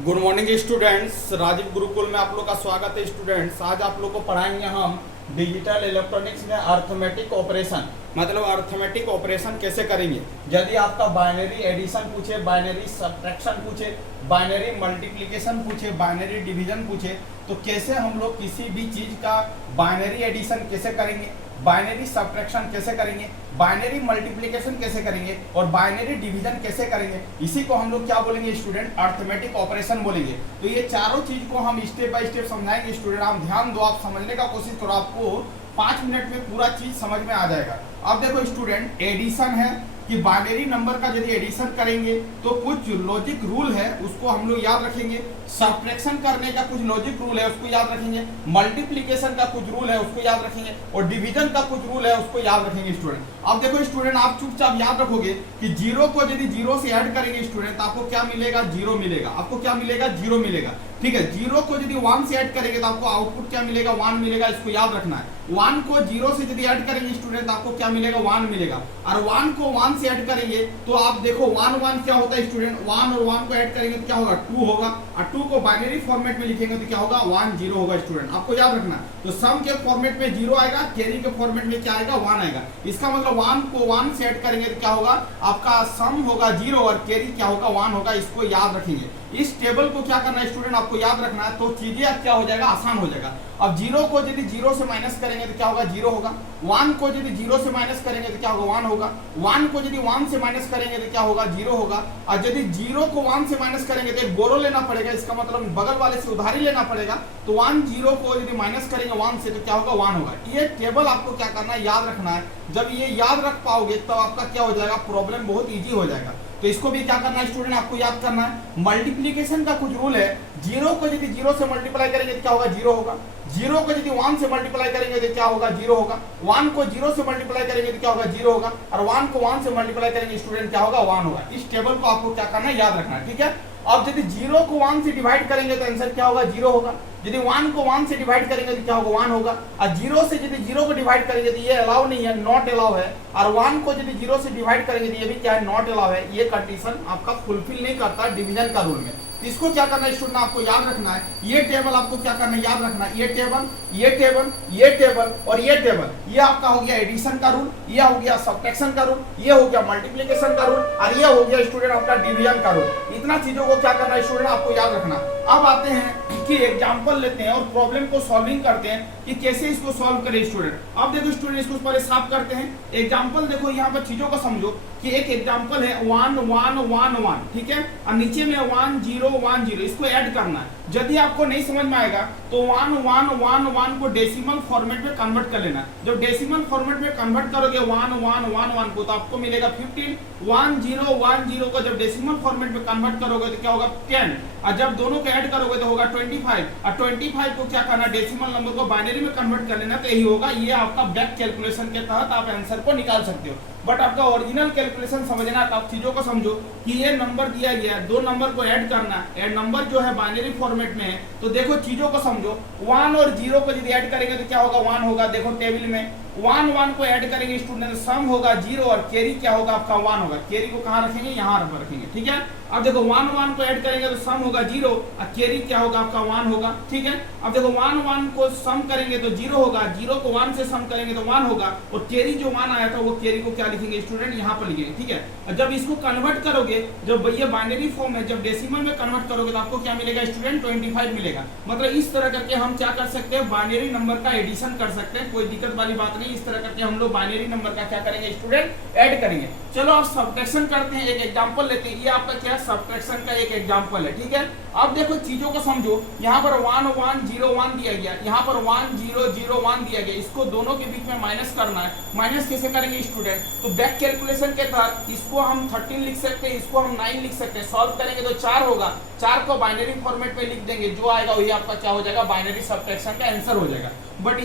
Good morning students, Rajiv Gurukul में आप लोग का स्वागत है। स्टूडेंट्स, आज आप लोग को पढ़ाएंगे हम डिजिटल इलेक्ट्रॉनिक्स में अर्थमेटिक ऑपरेशन, मतलब अर्थमेटिक ऑपरेशन कैसे करेंगे। यदि आपका बाइनरी एडिशन पूछे, बाइनरी सब्ट्रैक्शन पूछे, बाइनरी मल्टीप्लिकेशन पूछे, बाइनरी डिवीजन पूछे, तो कैसे हम लोग किसी भी चीज़ का बाइनरी एडिशन कैसे करेंगे, बाइनरी सब्ट्रैक्शन कैसे करेंगे, बाइनरी मल्टीप्लिकेशन कैसे करेंगे और बाइनरी डिवीजन कैसे करेंगे, इसी को हम लोग क्या बोलेंगे स्टूडेंट, अर्थमेटिक ऑपरेशन बोलेंगे। तो ये चारों चीज को हम स्टेप बाय स्टेप समझाएंगे। स्टूडेंट आप ध्यान दो, आप समझने का कोशिश करो, आपको 5 मिनट में पूरा चीज समझ में आ जाएगा। अब देखो स्टूडेंट, एडिशन है कि बाइनरी नंबर का यदि एडिशन करेंगे तो कुछ लॉजिक रूल है उसको हम लोग याद रखेंगे। सब्ट्रैक्शन करने का कुछ लॉजिक रूल है उसको याद रखेंगे। मल्टीप्लिकेशन का कुछ रूल है उसको याद रखेंगे और डिवीजन का कुछ रूल है उसको याद रखेंगे। स्टूडेंट अब देखो स्टूडेंट, आप चुपचाप याद रखोगे कि जीरो को यदि जीरो से ऐड करेंगे स्टूडेंट तो आपको क्या मिलेगा, जीरो मिलेगा। आपको क्या मिलेगा, जीरो मिलेगा। ठीक है, जीरो को यदि 1 से ऐड करेंगे तो आपको आउटपुट क्या मिलेगा, 1 मिलेगा। इसको याद रखना है। 1 को 0 से यदि ऐड करेंगे स्टूडेंट तो आपको क्या मिलेगा, 1 मिलेगा। और 1 को 1 से ऐड करेंगे तो आप देखो 1 1 क्या होता है स्टूडेंट, 1 और 1 को ऐड करेंगे तो क्या होगा, 2 होगा। और 2 को बाइनरी फॉर्मेट में लिखेंगे तो क्या होगा, 1 0 होगा। स्टूडेंट आपको याद रखना है। तो सम के फॉर्मेट में 0 आएगा, कैरी के फॉर्मेट में क्या आएगा, 1 आएगा। इसका मतलब 1 को 1 से ऐड करेंगे तो क्या होगा, आपका सम होगा 0 और कैरी क्या होगा, 1 होगा। इसको याद रखेंगे। इस टेबल को क्या करना है स्टूडेंट, आपको याद रखना है, तो चीजें क्या हो जाएगा, आसान हो जाएगा। अब 0 को यदि 0 से माइनस करेंगे तो क्या होगा, 0 होगा। 1 को यदि 0 से माइनस करेंगे तो क्या होगा, 1 होगा। 1 को यदि 1 से माइनस करेंगे तो क्या होगा, 0 होगा। और यदि 0 को 1 से माइनस करेंगे तो एक बोरो लेना पड़ेगा, इसका मतलब बगल वाले से उधारी लेना पड़ेगा। तो 1 0 को यदि माइनस करेंगे 1 से तो क्या होगा, 1 होगा। ये टेबल आपको क्या करना है, याद रखना है। जब ये याद रख पाओगे तब आपका क्या हो जाएगा, प्रॉब्लम बहुत ईजी हो जाएगा। तो इसको भी क्या करना है स्टूडेंट, आपको याद करना है। मल्टीप्लिकेशन का कुछ रूल है, 0 को यदि 0 से मल्टीप्लाई करेंगे तो क्या होगा, 0 होगा। 0 को यदि 1 से मल्टीप्लाई करेंगे तो क्या होगा, 0 होगा। 1 को 0 से मल्टीप्लाई करेंगे तो क्या होगा, 0 होगा। और 1 को 1 से मल्टीप्लाई करेंगे स्टूडेंट क्या होगा, 1 होगा। इस टेबल को आपको क्या करना है, याद रखना है। ठीक है, अब यदि 0 को 1 से डिवाइड करेंगे तो आंसर क्या होगा, 0 होगा। यदि 1 को 1 से डिवाइड करेंगे तो क्या होगा, 1 होगा। और 0 से यदि 0 को डिवाइड करेंगे तो ये अलाउ नहीं है, नॉट अलाउ है। और 1 को यदि 0 से डिवाइड करेंगे तो ये भी क्या है, नॉट अलाउ है। ये कंडीशन आपका फुलफिल नहीं करता डिवीजन का रूल में। इसको क्या करना है स्टूडेंट, आपको याद रखना है। ये टेबल आपको क्या करना है, याद रखना है। ये टेबल, ये टेबल, ये टेबल और ये टेबल, ये आपका हो गया एडिशन का रूल, ये हो गया सब्ट्रैक्शन का रूल, ये हो गया मल्टीप्लिकेशन का रूल और ये हो गया स्टूडेंट आपका डिवीजन का रूल। इतना चीजों को क्या करना है स्टूडेंट, आपको याद रखना। अब आते हैं कि एग्जांपल लेते हैं और प्रॉब्लम को सॉल्विंग करते हैं कि कैसे इसको सॉल्व करें स्टूडेंट। अब देखो स्टूडेंट, इसको पहले साफ करते हैं। एग्जांपल देखो, यहाँ पर चीजों को समझो कि एक एग्जांपल है 1 1 1 1, ठीक है, और नीचे में 1 0 1 0, इसको ऐड करना है। यदि आपको नहीं समझ में आएगा तो 1 1 1 1 को डेसिमल फॉर्मेट में कन्वर्ट कर लेना। जब डेसिमल फॉर्मेट में कन्वर्ट करोगे 1 1 1 1 को तो आपको मिलेगा 15। 1 0 1 0 को जब डेसिमल फॉर्मेट में कन्वर्ट करोगे तो क्या होगा, 10। और जब दोनों को ऐड करोगे तो होगा 25। और 25 को क्या करना, डेसिमल नंबर को बाइनरी में कन्वर्ट कर लेना, तो यही होगा। ये आपका बैक कैलकुलेशन के तहत आप आंसर को निकाल सकते हो। बट आपका ओरिजिनल कैलकुलेशन समझना, तो आप चीजों को समझो कि ये नंबर दिया गया है, 2 नंबर को ऐड करना है। नंबर जो है बाइनरी फॉर्मेट में है, तो देखो चीजों को समझो। 1 और 0 को यदि ऐड करेंगे तो क्या होगा, 1 होगा। देखो टेबल में 1 1 को ऐड करेंगे स्टूडेंट, सम होगा 0 और कैरी क्या होगा, आपका 1 होगा। कैरी को कहाँ रखेंगे, यहाँ पर रखेंगे। ठीक है, अब देखो 1 1 को ऐड करेंगे तो सम होगा 0 और कैरी क्या होगा, आपका 1 होगा। ठीक है, अब देखो 1 1 को सम करेंगे तो 0 होगा, 0 को 1 से सम करेंगे तो 1 होगा। और कैरी जो 1 आया था वो कैरी को क्या लिखेंगे स्टूडेंट, यहाँ पर लिखेंगे। ठीक है, जब इसको कन्वर्ट करोगे, जब ये बाइनरी फॉर्म है, जब डेसिमल में कन्वर्ट करोगे तो आपको क्या मिलेगा स्टूडेंट, 25 मिलेगा। मतलब इस तरह करके हम क्या कर सकते हैं, बाइनरी नंबर का एडिशन कर सकते हैं। कोई दिक्कत वाली बात नहीं। इस तरह करके हम लोग बाइनरी नंबर का क्या करेंगे स्टूडेंट, ऐड करेंगे। चलो अब सब्ट्रैक्शन करते हैं, एक एग्जांपल लेते हैं। ये आपका क्या, सब्ट्रैक्शन का एक एग्जांपल है। ठीक है, अब देखो चीजों को समझो। यहाँ पर 1 1 0 1 दिया गया, यहाँ पर 1 0 0 1 दिया गया। इसको दोनों के बीच में माइनस करना है। माइनस कैसे करेंगे स्टूडेंट, तो बैक कैलकुलेशन के तहत इसको हम 13 लिख सकते हैं, इसको हम 9 लिख सकते हैं। सॉल्व करेंगे तो 4 होगा। 4 को बाइनरी फॉर्मेट में लिख देंगे, जो आएगा वही आपका क्या हो जाएगा, बाइनरी सब्ट्रैक्शन का आंसर हो जाएगा। बट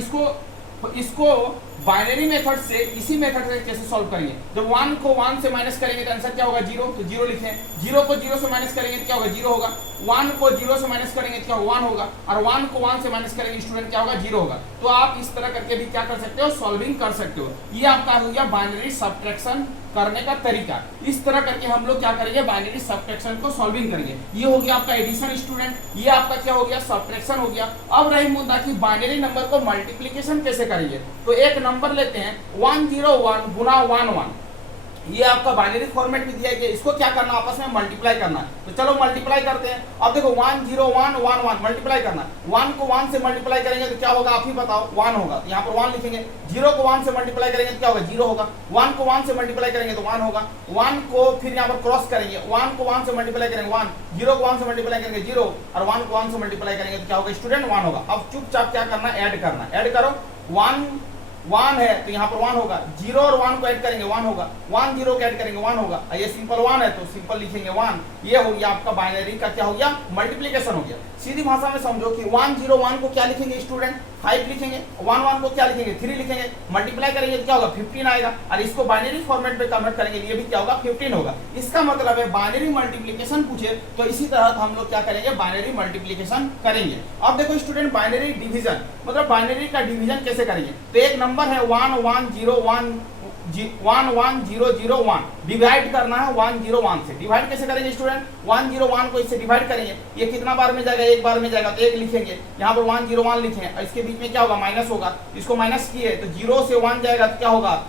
इसको बाइनरी मेथड से, इसी मेथड से कैसे सॉल्व करेंगे, जब 1 को 1 से माइनस करेंगे तो आंसर क्या होगा, 0, तो 0 लिखें। 0 को 0 से माइनस करेंगे तो क्या होगा, 0 होगा। 1 को 0 से माइनस करेंगे तो क्या होगा, 1 होगा। और 1 को 1 से माइनस करेंगे स्टूडेंट क्या होगा, 0 होगा। तो आप इस तरह करके भी क्या कर सकते हो, सॉल्विंग कर सकते हो। ये आपका हो गया बाइनरी सब्ट्रैक्शन करने का तरीका। इस तरह करके हम लोग क्या करेंगे, बाइनरी सब्ट्रैक्शन को सॉल्विंग करेंगे। ये हो गया आपका एडिशन स्टूडेंट, ये आपका क्या हो गया, सब्ट्रैक्शन हो गया। अब रही मुद्दा कि बाइनरी नंबर को मल्टीप्लिकेशन कैसे करेंगे। तो एक नंबर लेते हैं 101 गुना 11, ये आपका बाइनरी फॉर्मेट में दिया है, इसको क्या करना, आपस में मल्टीप्लाई करना। तो चलो मल्टीप्लाई करते हैं। अब देखो 10111 मल्टीप्लाई करना, 1 को 1 से मल्टीप्लाई करेंगे तो क्या होगा, आप ही बताओ, 1 होगा। यहाँ पर 1 लिखेंगे। 0 को 1 से मल्टीप्लाई करेंगे तो क्या होगा, 0 होगा। 1 को 1 से मल्टीप्लाई करेंगे तो 1 होगा। 1 को फिर यहाँ पर क्रॉस करेंगे, 1 को 1 से मल्टीप्लाई करेंगे 1, 0 को 1 से मल्टीप्लाई करेंगे 0, और 1 को 1 से मल्टीप्लाई करेंगे तो क्या होगा स्टूडेंट, 1 होगा। अब चुपचाप क्या करना, ऐड करना, ऐड करो। 1 है तो यहाँ पर 1 होगा, 0 और 1 को ऐड करेंगे 1 होगा, 1 0 को ऐड करेंगे 1 होगा। ये सिंपल 1 है तो सिंपल लिखेंगे 1। ये हो गया आपका बाइनरी का क्या हो गया, मल्टीप्लिकेशन हो गया। सीधी भाषा में समझो कि 101 को क्या लिखेंगे स्टूडेंट, 5 लिखेंगे। 11 को क्या लिखेंगे, 3 लिखेंगे। मल्टीप्लाई करेंगे तो क्या होगा, 15 आएगा, और इसको बाइनरी फॉर्मेट में कन्वर्ट करेंगे, ये भी क्या होगा, 15 होगा। इसका मतलब है बाइनरी मल्टीप्लिकेशन पूछे तो इसी तरह हम लोग क्या करेंगे, बाइनरी मल्टीप्लिकेशन करेंगे। अब देखो स्टूडेंट, बाइनरी डिवीजन मतलब बाइनरी का डिवीजन कैसे करेंगे। तो एक नंबर है 11001 डिवाइड करना है 101 से। डिवाइड कैसे करेंगे स्टूडेंट, 101 को इससे डिवाइड करेंगे। ये कितना बार में जाएगा, एक बार में जाएगा तो 1 लिखेंगे। यहाँ पर 101 लिखे, इसके बीच में क्या होगा, माइनस होगा। इसको माइनस किए तो 0 से 1 जाएगा तो क्या होगा,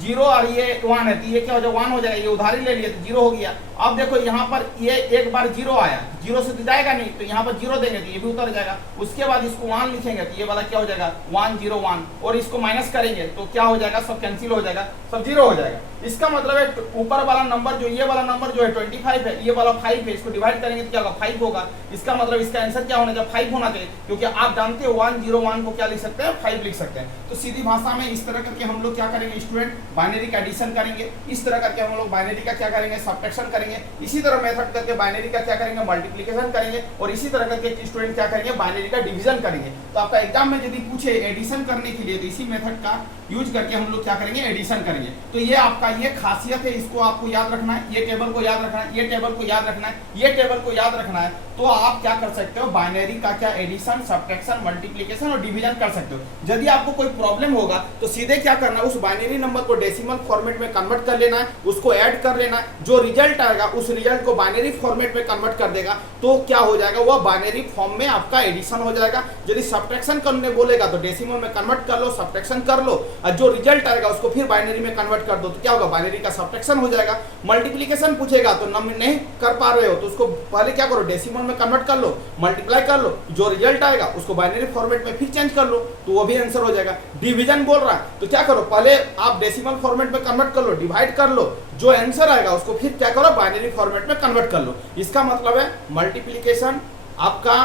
0 और ये 1 है तो ये क्या हो जाएगा, 1 हो जाएगा। ये उधारी ले लिए तो 0 हो गया। अब देखो यहाँ पर ये एक बार 0 आया, 0 से तो जाएगा नहीं, तो यहाँ पर 0 देंगे तो ये भी उतर जाएगा। उसके बाद इसको 1 लिखेंगे तो ये वाला क्या हो जाएगा, 101, और इसको माइनस करेंगे तो क्या हो जाएगा, सब कैंसिल हो जाएगा, सब 0 हो जाएगा। इसका मतलब है ऊपर वाला नंबर जो, ये वाला नंबर जो है 25 है, ये वाला 5 है, इसको डिवाइड करेंगे तो क्या होगा, 5 होगा। इसका मतलब इसका आंसर क्या होना चाहिए, 5 होना चाहिए, क्योंकि आप जानते हो 101 को क्या लिख सकते हैं, 5 लिख सकते हैं। तो सीधी भाषा में इस तरह करके हम लोग क्या करेंगे स्टूडेंट, बाइनरी का एडिशन करेंगे। इस तरह करके हम लोग बाइनरी का क्या करेंगे, सब्ट्रैक्शन करेंगे। इसी तरह मेथड करके बाइनरी का क्या करेंगे, मल्टीप्लिकेशन करेंगे। और इसी तरह करके स्टूडेंट क्या करेंगे, बाइनरी का डिवीजन करेंगे। तो आपका एग्जाम में यदि पूछे एडिशन करने के लिए तो इसी मेथड का यूज करके हम लोग क्या करेंगे, एडिशन करेंगे। तो ये आपका ये खासियत है, इसको आपको याद रखना है। ये टेबल को याद रखना है, ये टेबल को याद रखना है, ये टेबल को याद रखना है। तो आप क्या कर सकते हो, बाइनरी का क्या एडिशन, सब्ट्रैक्शन, मल्टीप्लिकेशन और डिवीजन कर सकते हो। यदि आपको कोई प्रॉब्लम होगा तो सीधे क्या करना है, उस बाइनरी नंबर को डेसिमल फॉर्मेट में कन्वर्ट कर लेना है, उसको ऐड कर लेना है। जो रिजल्ट आएगा उस रिजल्ट को बाइनरी फॉर्मेट में कन्वर्ट कर देगा तो क्या हो जाएगा, वह बाइनरी फॉर्म में आपका एडिशन हो जाएगा। यदि सब्ट्रैक्शन करने बोलेगा तो डेसिमल में कन्वर्ट कर लो, सब्ट्रैक्शन कर लो, और जो रिजल्ट आएगा उसको फिर बाइनरी में कन्वर्ट कर दो तो क्या होगा, बाइनरी का सब्ट्रैक्शन हो जाएगा। मल्टीप्लिकेशन पूछेगा तो नहीं कर पा रहे हो तो उसको पहले क्या करो, डेसिमल में कन्वर्ट कर लो, मल्टीप्लाई कर लो, जो रिजल्ट आएगा उसको बाइनरी फॉर्मेट में फिर चेंज कर लो तो वो भी आंसर हो जाएगा। डिवीजन बोल रहा है तो क्या करो, पहले आप डेसिमल फॉर्मेट में कन्वर्ट कर लो, डिवाइड कर लो, जो आंसर आएगा उसको फिर क्या करो, बाइनरी फॉर्मेट में कन्वर्ट कर लो। इसका मतलब है मल्टीप्लिकेशन आपका,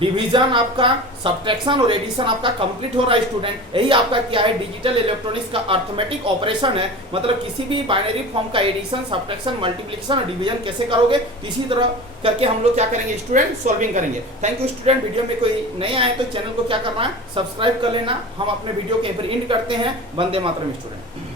डिवीजन आपका, सब्ट्रैक्शन और एडिशन आपका कंप्लीट हो रहा है स्टूडेंट। यही आपका क्या है, डिजिटल इलेक्ट्रॉनिक्स का अर्थमेटिक ऑपरेशन है। मतलब किसी भी बाइनरी फॉर्म का एडिशन, सब्ट्रैक्शन, मल्टीप्लिकेशन और डिवीजन कैसे करोगे, इसी तरह करके हम लोग क्या करेंगे स्टूडेंट, सॉल्विंग करेंगे। Thank you student. वीडियो में कोई नए आए तो चैनल को क्या करना है, सब्सक्राइब कर लेना। हम अपने वीडियो के एंड करते हैं। वंदे मातरम स्टूडेंट।